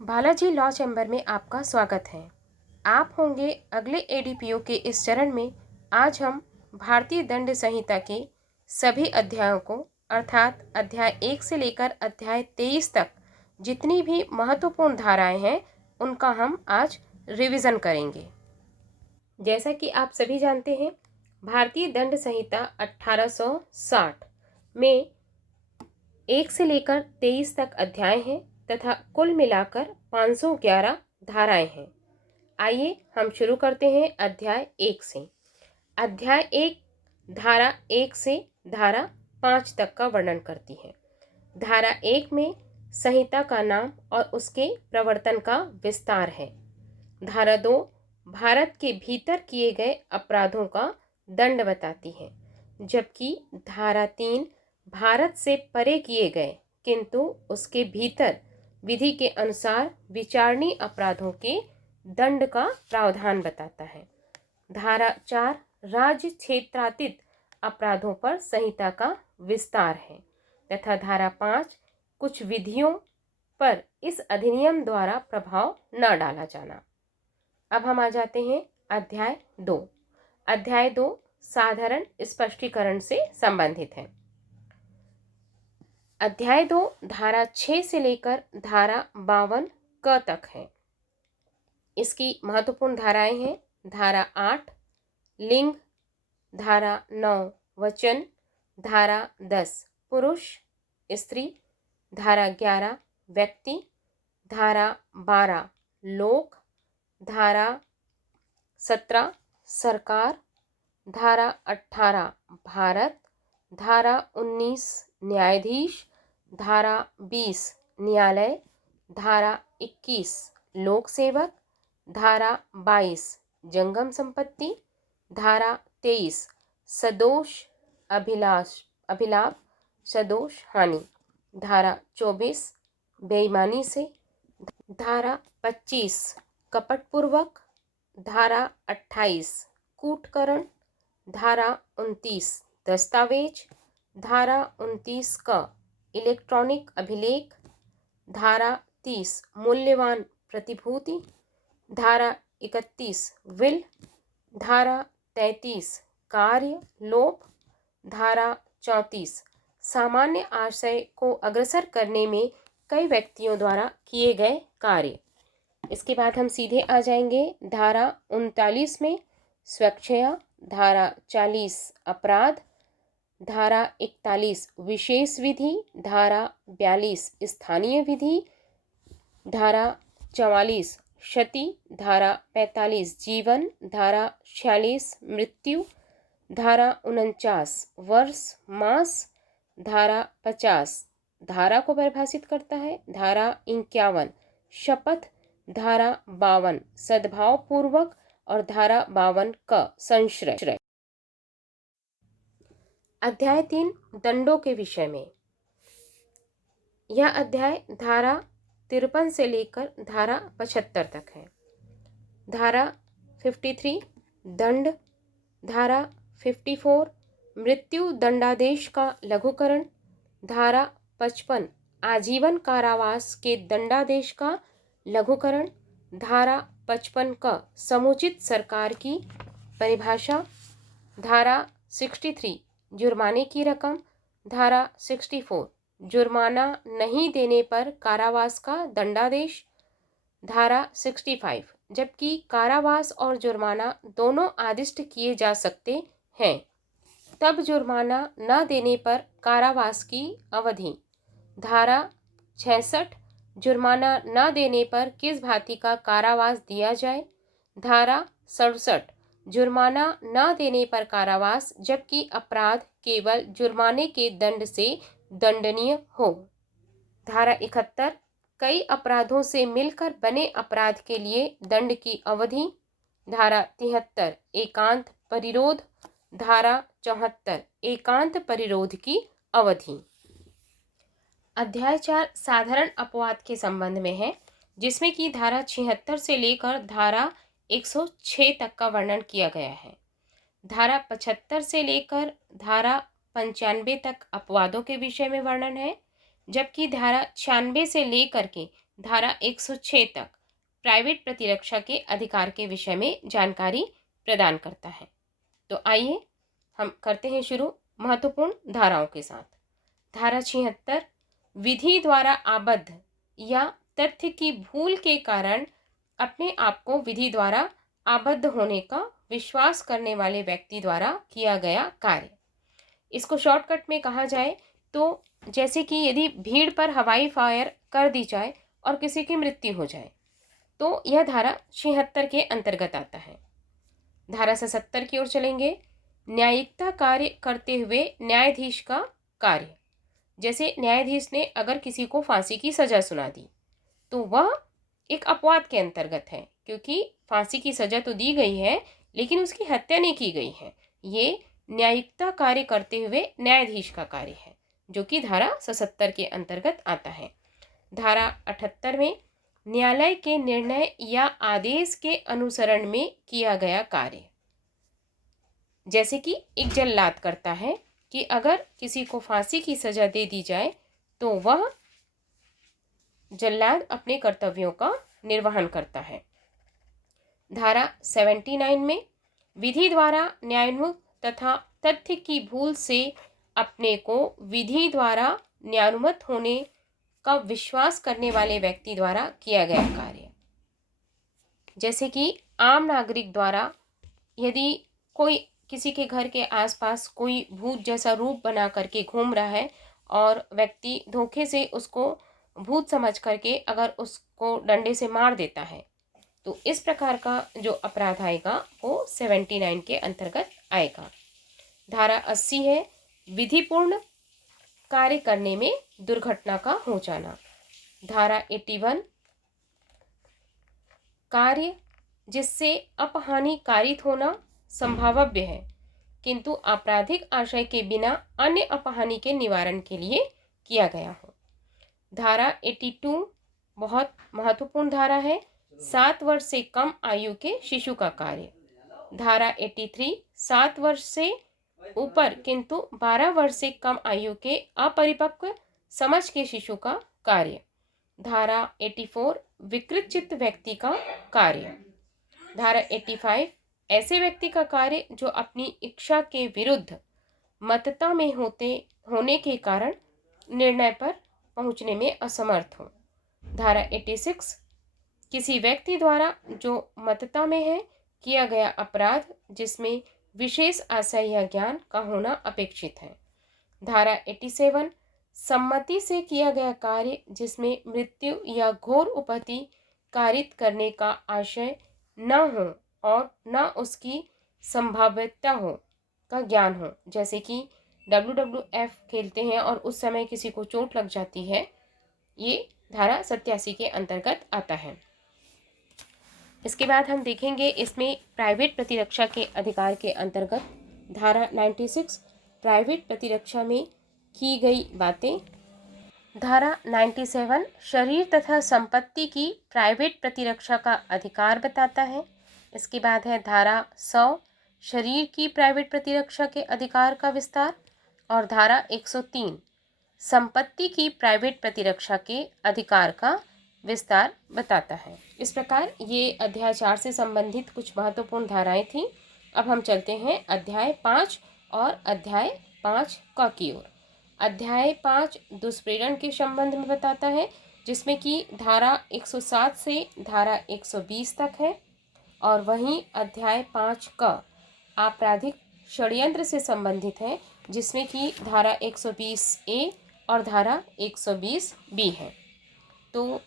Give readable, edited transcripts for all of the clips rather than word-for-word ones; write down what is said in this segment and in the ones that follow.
Balaji law chamber में आपका स्वागत है। आप होंगे अगले एडीपीओ के इस चरण में। आज हम भारतीय दंड संहिता के सभी अध्यायों को अर्थात अध्याय 1 से लेकर अध्याय 23 तक जितनी भी महत्वपूर्ण धाराएं हैं उनका हम आज रिवीजन करेंगे। जैसा कि आप सभी जानते हैं, भारतीय दंड संहिता 1860 में 1 से लेकर 23 तक अध्याय हैं तथा कुल मिलाकर 511 धाराएं हैं। आइए हम शुरू करते हैं अध्याय 1 से। अध्याय 1 धारा 1 से धारा 5 तक का वर्णन करती है। धारा 1 में संहिता का नाम और उसके प्रवर्तन का विस्तार है। धारा 2 भारत के भीतर किए गए अपराधों का दंड बताती है, जबकि धारा 3 भारत से परे किए गए किंतु उसके भीतर विधि के अनुसार विचारणीय अपराधों के दंड का प्रावधान बताता है। धारा 4 राज्य क्षेत्रातीत अपराधों पर संहिता का विस्तार है तथा धारा 5 कुछ विधियों पर इस अधिनियम द्वारा प्रभाव न डाला जाना। अब हम आ जाते हैं अध्याय 2। अध्याय 2 साधारण स्पष्टीकरण से संबंधित है। अध्याय 2 धारा 6 से लेकर धारा 52 क तक है। इसकी महत्वपूर्ण धाराएं हैं। धारा 8 लिंग, धारा 9 वचन, धारा 10 पुरुष स्त्री, धारा 11 व्यक्ति, धारा 12 लोक, धारा 17 सरकार, धारा 18 भारत, धारा 19 न्यायाधीश, धारा 20 न्यायालय, धारा 21 लोक सेवक, धारा 22 जंगम संपत्ति, धारा 23 सदोष अभिलाप सदोष हानि, धारा 24 बेईमानी से, धारा 25 कपटपूर्वक, धारा 28 कूटकरण, धारा 29 दस्तावेज, धारा 29 का इलेक्ट्रॉनिक अभिलेख, धारा 30 मूल्यवान प्रतिभूति, धारा 31 विल, धारा 33 कार्य लोप, धारा 34 सामान्य आशय को अग्रसर करने में कई व्यक्तियों द्वारा किए गए कार्य। इसके बाद हम सीधे आ जाएंगे धारा 39 में स्वेच्छया, धारा 40 अपराध, धारा 41 विशेष विधि, धारा 42 स्थानीय विधि, धारा 44 क्षति, धारा 45 जीवन, धारा 46 मृत्यु, धारा 49 वर्ष मास, धारा 50 धारा को परिभाषित करता है, धारा 51 शपथ, धारा 52 सद्भाव पूर्वक और धारा 52 का संश्रय। अध्याय 3 दंडों के विषय में। यह अध्याय धारा 53 से लेकर धारा 75 तक है। धारा 53 दंड, धारा 54 मृत्यु दंडादेश का लघुकरण, धारा 55 आजीवन कारावास के दंडादेश का लघुकरण, धारा 55 का समुचित सरकार की परिभाषा, धारा 63 जुर्माने की रकम, धारा 64 जुर्माना नहीं देने पर कारावास का दंडादेश, धारा 65 जबकि कारावास और जुर्माना दोनों आदिष्ट किए जा सकते हैं तब जुर्माना न देने पर कारावास की अवधि, धारा 66 जुर्माना न देने पर किस भांति का कारावास दिया जाए, धारा 67 जुर्माना न देने पर कारावास जबकि अपराध केवल जुर्माने के दंड से दंडनीय हो, धारा 71 कई अपराधों से मिलकर बने अपराध के लिए दंड की अवधि, धारा 73 एकांत परिरोध, धारा 74 एकांत परिरोध की अवधि। अध्याय 4 साधारण अपवाद के संबंध में है, जिसमें कि धारा 76 से लेकर धारा 106 तक का वर्णन किया गया है। धारा 75 से लेकर धारा 95 तक अपवादों के विषय में वर्णन है, जबकि धारा 96 से लेकर के धारा 106 तक प्राइवेट प्रतिरक्षा के अधिकार के विषय में जानकारी प्रदान करता है। तो आइए हम करते हैं शुरू महत्वपूर्ण धाराओं के साथ। धारा 76 विधि द्वारा आबद्ध या तथ्य की भूल के कारण अपने आप को विधि द्वारा आबद्ध होने का विश्वास करने वाले व्यक्ति द्वारा किया गया कार्य। इसको शॉर्टकट में कहा जाए तो जैसे कि यदि भीड़ पर हवाई फायर कर दी जाए और किसी की मृत्यु हो जाए तो यह धारा 76 के अंतर्गत आता है। धारा 77 की ओर चलेंगे। न्यायिकता कार्य करते हुए न्यायाधीश का कार्य, जैसे न्यायाधीश ने अगर किसी को फांसी की सजा सुना दी तो वह एक अपवाद के अंतर्गत है, क्योंकि फांसी की सजा तो दी गई है लेकिन उसकी हत्या नहीं की गई है। ये न्यायिकता कार्य करते हुए न्यायाधीश का कार्य है, जो कि धारा 77 के अंतर्गत आता है। धारा 78 में न्यायालय के निर्णय या आदेश के अनुसरण में किया गया कार्य, जैसे कि एक जल्लाद करता है कि अगर किसी को फांसी की सजा दे दी जाए तो वह जल्लाद अपने कर्तव्यों का निर्वहन करता है। धारा 79 में विधि द्वारा न्यायोन्मुख तथा तथ्य की भूल से अपने को विधि द्वारा न्यायोन्मुख होने का विश्वास करने वाले व्यक्ति द्वारा किया गया कार्य, जैसे कि आम नागरिक द्वारा यदि कोई किसी के घर के आसपास कोई भूत जैसा रूप बना करके घूम रहा है और व्यक्ति धोखे से उसको भूत समझ करके अगर उसको डंडे से मार देता है तो इस प्रकार का जो अपराध आएगा वो 79 के अंतर्गत आएगा। धारा 80 है विधिपूर्ण कार्य करने में दुर्घटना का हो जाना। धारा 81 कार्य जिससे अपहानि कारित होना संभाव्य है किंतु आपराधिक आशय के बिना अन्य अपहानि के निवारण के लिए किया गया हो। धारा 82 बहुत महत्वपूर्ण धारा है, 7 वर्ष से कम आयु के शिशु का कार्य। धारा 83 7 वर्ष से ऊपर किंतु 12 वर्ष से कम आयु के अपरिपक्व समझ के शिशु का कार्य। धारा 84 विकृत चित्त व्यक्ति का कार्य। धारा 85 ऐसे व्यक्ति का कार्य जो अपनी इच्छा के विरुद्ध मतता में होने के कारण निर्णय पर पहुंचने में असमर्थ हो। धारा 86 किसी व्यक्ति द्वारा जो मतता में है किया गया अपराध जिसमें विशेष आशय या ज्ञान का होना अपेक्षित है। धारा 87 सम्मति से किया गया कार्य जिसमें मृत्यु या घोर उपति कारित करने का आशय न हो और न उसकी संभाव्यता हो का ज्ञान हो, जैसे कि WWF खेलते हैं और उस समय किसी को चोट लग जाती है, ये धारा 87 के अंतर्गत आता है। इसके बाद हम देखेंगे इसमें प्राइवेट प्रतिरक्षा के अधिकार के अंतर्गत धारा 96 प्राइवेट प्रतिरक्षा में की गई बातें। धारा 97 शरीर तथा संपत्ति की प्राइवेट प्रतिरक्षा का अधिकार बताता है। इसके बाद है धारा 100 शरीर की प्राइवेट प्रतिरक्षा के अधिकार का विस्तार और धारा 103 संपत्ति की प्राइवेट प्रतिरक्षा के अधिकार का विस्तार बताता है। इस प्रकार ये अध्याय 4 से संबंधित कुछ महत्वपूर्ण धाराएं थीं। अब हम चलते हैं अध्याय 5 और अध्याय 5 क की ओर। अध्याय 5 दुष्प्रेरण के संबंध में बताता है, जिसमें कि धारा 107 से धारा 120 तक है, और वहीं अध्याय 5 क आपराधिक षड्यंत्र से संबंधित है, जिसमें कि धारा 120A और धारा 120B है। तो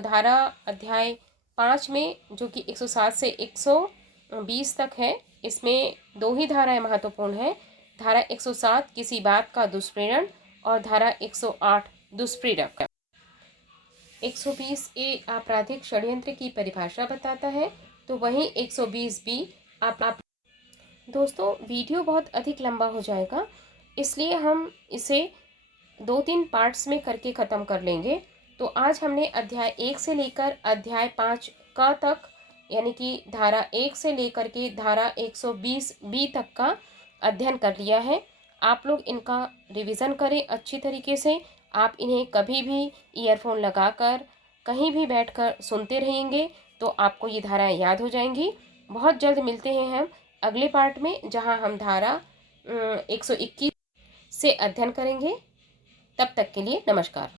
धारा अध्याय 5 में जो कि 107 से 120 तक है, इसमें 2 ही धाराएं महत्वपूर्ण हैं। धारा 107 किसी बात का दुष्प्रेरण और धारा 108 दुष्प्रेरक। 120A आपराधिक षड्यंत्र की परिभाषा बताता है, तो वहीं 120B आप दोस्तों वीडियो बहुत अधिक लंबा हो जाएगा, इसलिए हम इसे 2-3 पार्ट्स में करके ख़त्म कर लेंगे। तो आज हमने अध्याय 1 से लेकर अध्याय 5 का तक, यानी कि धारा 1 से लेकर के धारा 120B तक का अध्ययन कर लिया है। आप लोग इनका रिवीजन करें अच्छी तरीके से। आप इन्हें कभी भी ईयरफोन लगाकर कहीं भी बैठकर सुनते रहेंगे तो आपको ये धाराएं याद हो जाएंगी। बहुत जल्द मिलते हैं हम अगले पार्ट में, जहां हम धारा 121 से अध्ययन करेंगे। तब तक के लिए नमस्कार।